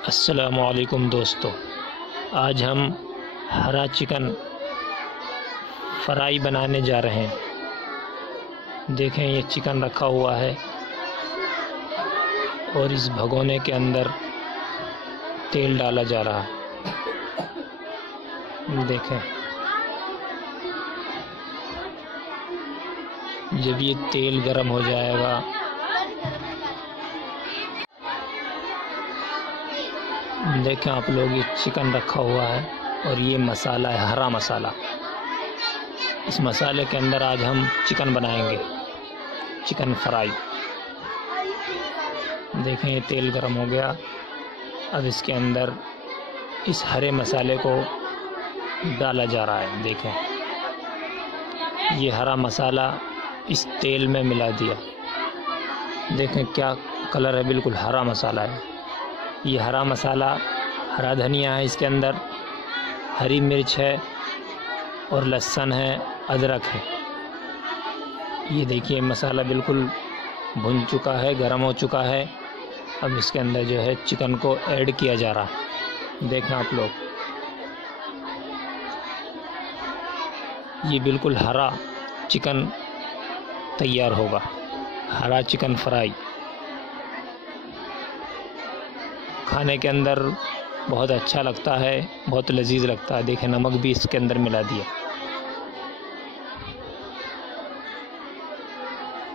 अस्सलामुअलैकुम दोस्तों, आज हम हरा चिकन फ्राई बनाने जा रहे हैं। देखें, ये चिकन रखा हुआ है और इस भगोने के अंदर तेल डाला जा रहा है। देखें, जब ये तेल गर्म हो जाएगा देखें आप लोग, ये चिकन रखा हुआ है और ये मसाला है, हरा मसाला। इस मसाले के अंदर आज हम चिकन बनाएंगे, चिकन फ्राई। देखें, ये तेल गर्म हो गया। अब इसके अंदर इस हरे मसाले को डाला जा रहा है। देखें, ये हरा मसाला इस तेल में मिला दिया। देखें क्या कलर है, बिल्कुल हरा मसाला है। ये हरा मसाला, हरा धनिया है, इसके अंदर हरी मिर्च है और लहसुन है, अदरक है। ये देखिए मसाला बिल्कुल भुन चुका है, गरम हो चुका है। अब इसके अंदर जो है चिकन को ऐड किया जा रहा है। देखें आप लोग, ये बिल्कुल हरा चिकन तैयार होगा, हरा चिकन फ्राई। खाने के अंदर बहुत अच्छा लगता है, बहुत लजीज लगता है। देखें, नमक भी इसके अंदर मिला दिया।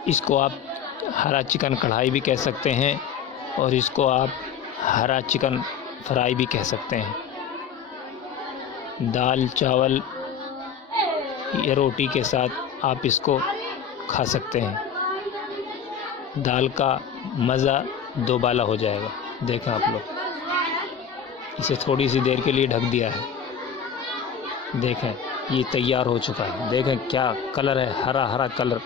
इसको आप हरा चिकन कढ़ाई भी कह सकते हैं और इसको आप हरा चिकन फ्राई भी कह सकते हैं। दाल चावल या रोटी के साथ आप इसको खा सकते हैं। दाल का मज़ा दोबाला हो जाएगा। देखें आप लोग, इसे थोड़ी सी देर के लिए ढक दिया है। देखें, ये तैयार हो चुका है। देखें क्या कलर है, हरा हरा कलर।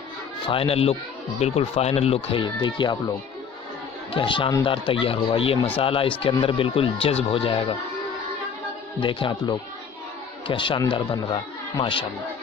फाइनल लुक, बिल्कुल फाइनल लुक है ये। देखिए आप लोग, क्या शानदार तैयार हुआ। ये मसाला इसके अंदर बिल्कुल जज्ब हो जाएगा। देखें आप लोग, क्या शानदार बन रहा है, माशाल्लाह।